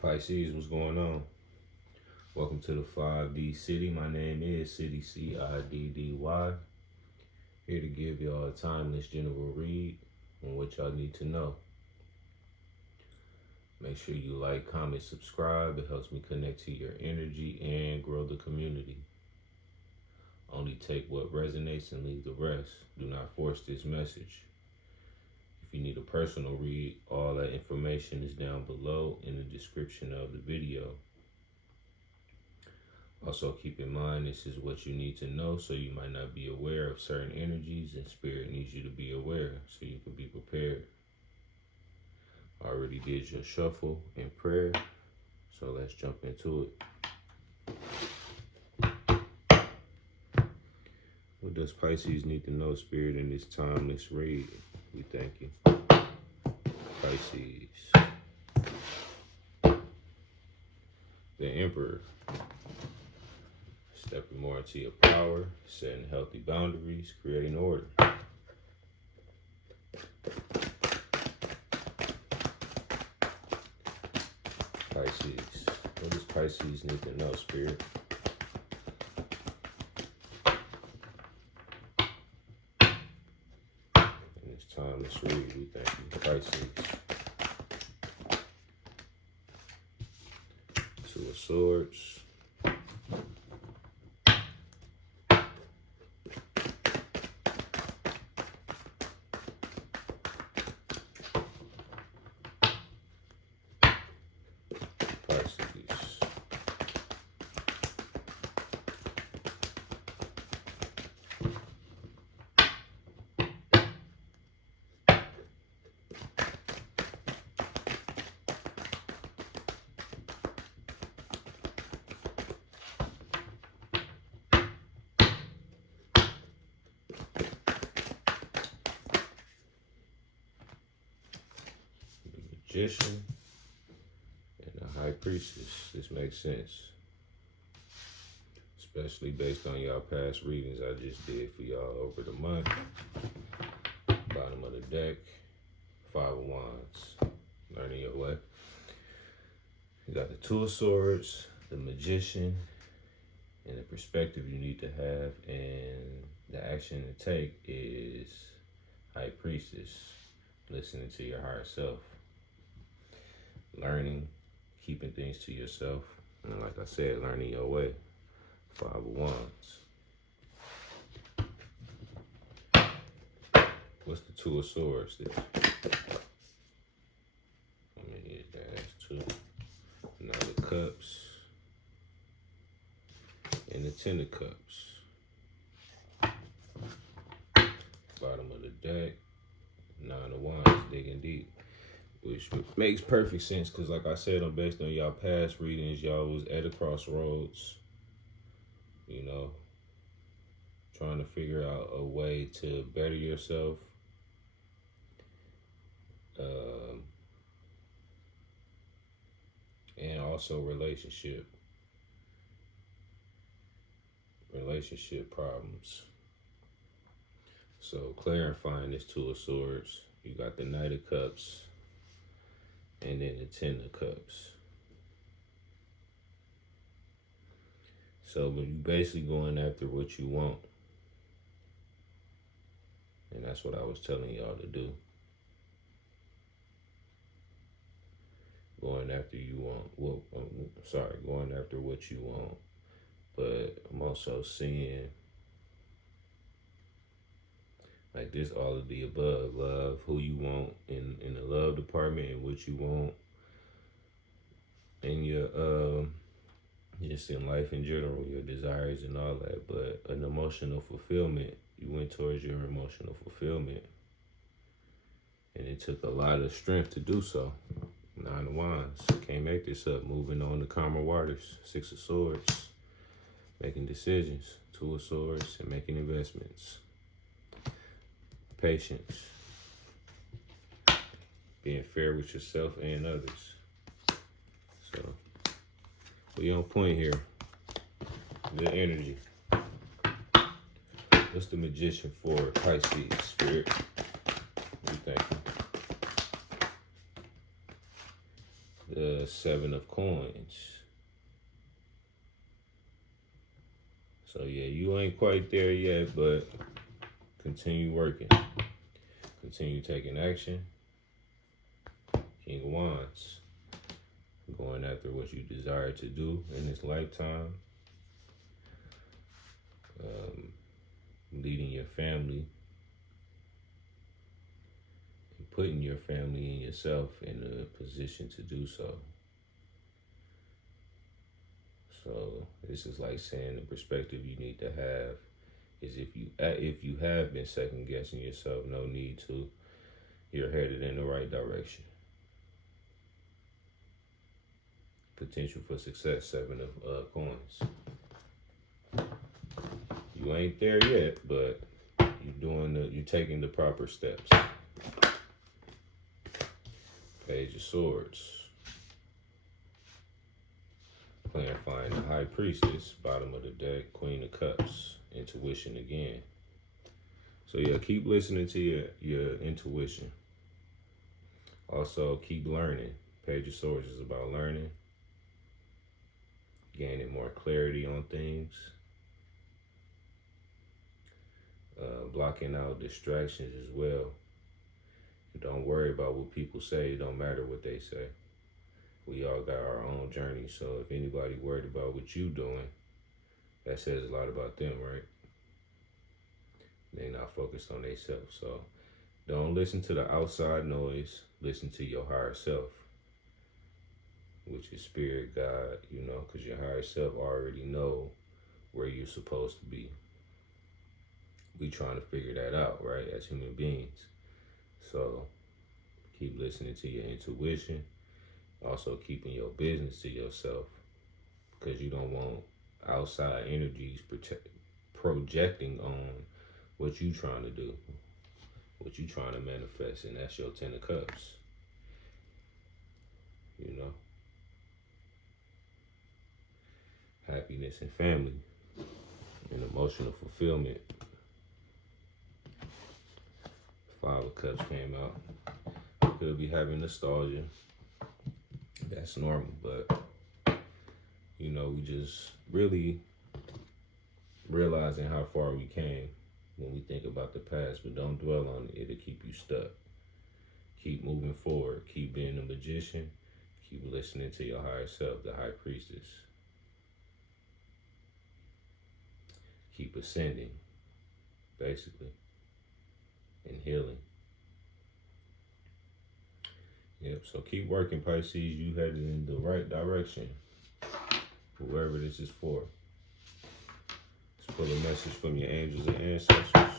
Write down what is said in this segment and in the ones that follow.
Pisces, what's going on? Welcome to the 5D City. My name is CIDDY, CIDDY. Here to give y'all a timeless general read on what y'all need to know. Make sure you like, comment, subscribe. It helps me connect to your energy and grow the community. Only take what resonates and leave the rest. Do not force this message. If you need a personal read, all that information is down below in the description of the video. Also keep in mind this is what you need to know, so you might not be aware of certain energies, and spirit needs you to be aware so you can be prepared. I already did your shuffle and prayer, so let's jump into it. What does Pisces need to know, spirit, in this timeless read? We thank you. Pisces. The Emperor. Stepping more into your power, setting healthy boundaries, creating order. Pisces. What does Pisces need to know, spirit? In this timeless read, we thank you. Pisces. Two of Swords. Magician and the High Priestess. This makes sense, especially based on y'all past readings I just did for y'all over the month. Bottom of the deck, Five of Wands. Learning your way. You got the Two of Swords, the Magician, and the perspective you need to have, and the action to take is High Priestess. Listening to your higher self. Learning, keeping things to yourself, and like I said, learning your way. Five of Wands. What's the Two of Swords? How many is that? That's two. Nine of Cups and the Ten of Cups. Bottom of the deck, Nine of Wands, digging deep. Which makes perfect sense, because like I said, I'm based on y'all past readings. Y'all was at a crossroads, you know, trying to figure out a way to better yourself. And also relationship problems. So clarifying this Two of Swords, you got the Knight of Cups, and then the Ten of Cups. So when you basically going after what you want, and that's what I was telling y'all to do. Going after what you want. But I'm also seeing like this, all of the above. Love, who you want in the love department, and what you want in your just in life in general, your desires and all that. But an emotional fulfillment, you went towards your emotional fulfillment, and it took a lot of strength to do so. Nine of Wands, can't make this up. Moving on to calmer waters. Six of Swords, making decisions. Two of Swords, and making investments. Patience, being fair with yourself and others. So we on point here. Good energy. What's the Magician for Pisces, spirit? What do you think? The Seven of Coins. So yeah, you ain't quite there yet, but continue working. Continue taking action. King of Wands. Going after what you desire to do in this lifetime. Leading your family. And putting your family and yourself in a position to do so. So this is like saying the perspective you need to have is if you have been second guessing yourself, no need to. You're headed in the right direction. Potential for success, Seven of Coins. You ain't there yet, but you're taking the proper steps. Page of Swords. Clarifying the High Priestess, bottom of the deck, Queen of Cups, intuition again. So yeah, keep listening to your intuition. Also, keep learning. Page of Swords is about learning, gaining more clarity on things, blocking out distractions as well. Don't worry about what people say. It don't matter what they say. We all got our own journey. So if anybody worried about what you doing, that says a lot about them, right? They not focused on themselves. So don't listen to the outside noise. Listen to your higher self, which is spirit, God, because your higher self already know where you're supposed to be. We trying to figure that out, right, as human beings. So keep listening to your intuition. Also keeping your business to yourself, because you don't want outside energies projecting on what you trying to do, what you trying to manifest, and that's your Ten of Cups. Happiness and family and emotional fulfillment. Five of Cups came out. Could be having nostalgia. That's normal, but we just really realizing how far we came when we think about the past, but don't dwell on it. It'll keep you stuck. Keep moving forward. Keep being a magician. Keep listening to your higher self, the High Priestess. Keep ascending, basically, and healing. Yep, so keep working, Pisces. You headed in the right direction, whoever this is for. Let's pull a message from your angels and ancestors.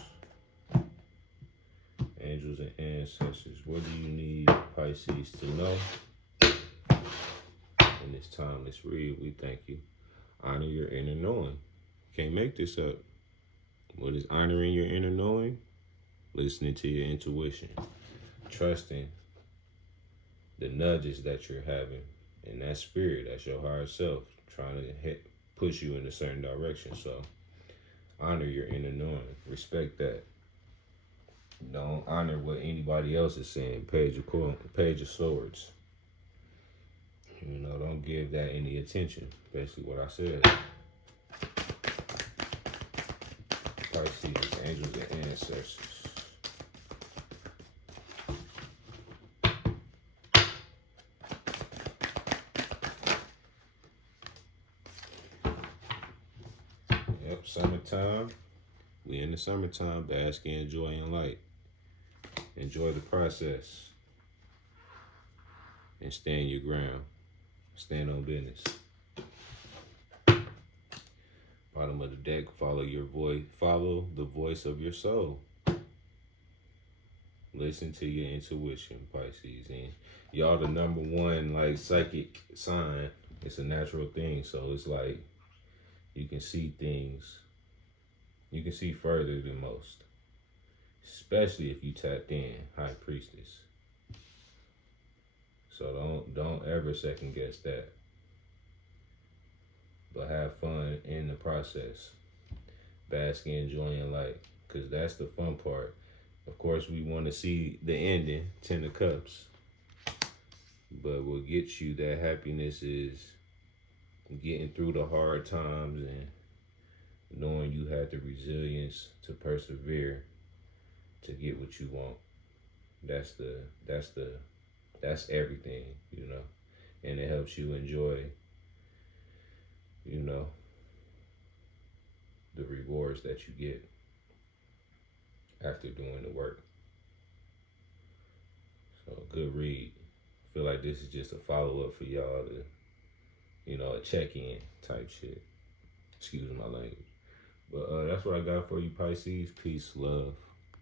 Angels and ancestors, what do you need Pisces to know? In this timeless read, we thank you. Honor your inner knowing. Can't make this up. What is honoring your inner knowing? Listening to your intuition. Trusting the nudges that you're having. And that spirit, that's your higher self, trying to push you in a certain direction. So honor your inner knowing. Respect that. Don't honor what anybody else is saying. Page of Swords. Don't give that any attention. Basically what I said. Pisces, angels and ancestors. Yep, summertime. We in the summertime, bask in joy and light. Enjoy the process. And stand your ground. Stand on business. Bottom of the deck, follow your voice. Follow the voice of your soul. Listen to your intuition, Pisces. And y'all the number one, psychic sign. It's a natural thing. So it's like you can see things. You can see further than most. Especially if you tapped in, High Priestess. So don't ever second guess that. But have fun in the process. Bask in joy and light, because that's the fun part. Of course, we want to see the ending, Ten of Cups. But what gets you that happiness is getting through the hard times and knowing you had the resilience to persevere to get what you want. That's that's everything, you know. And it helps you enjoy, you know, the rewards that you get after doing the work. So good read. I feel like this is just a follow up for y'all to, you know, a check in type shit. Excuse my language. But that's what I got for you, Pisces. Peace, love.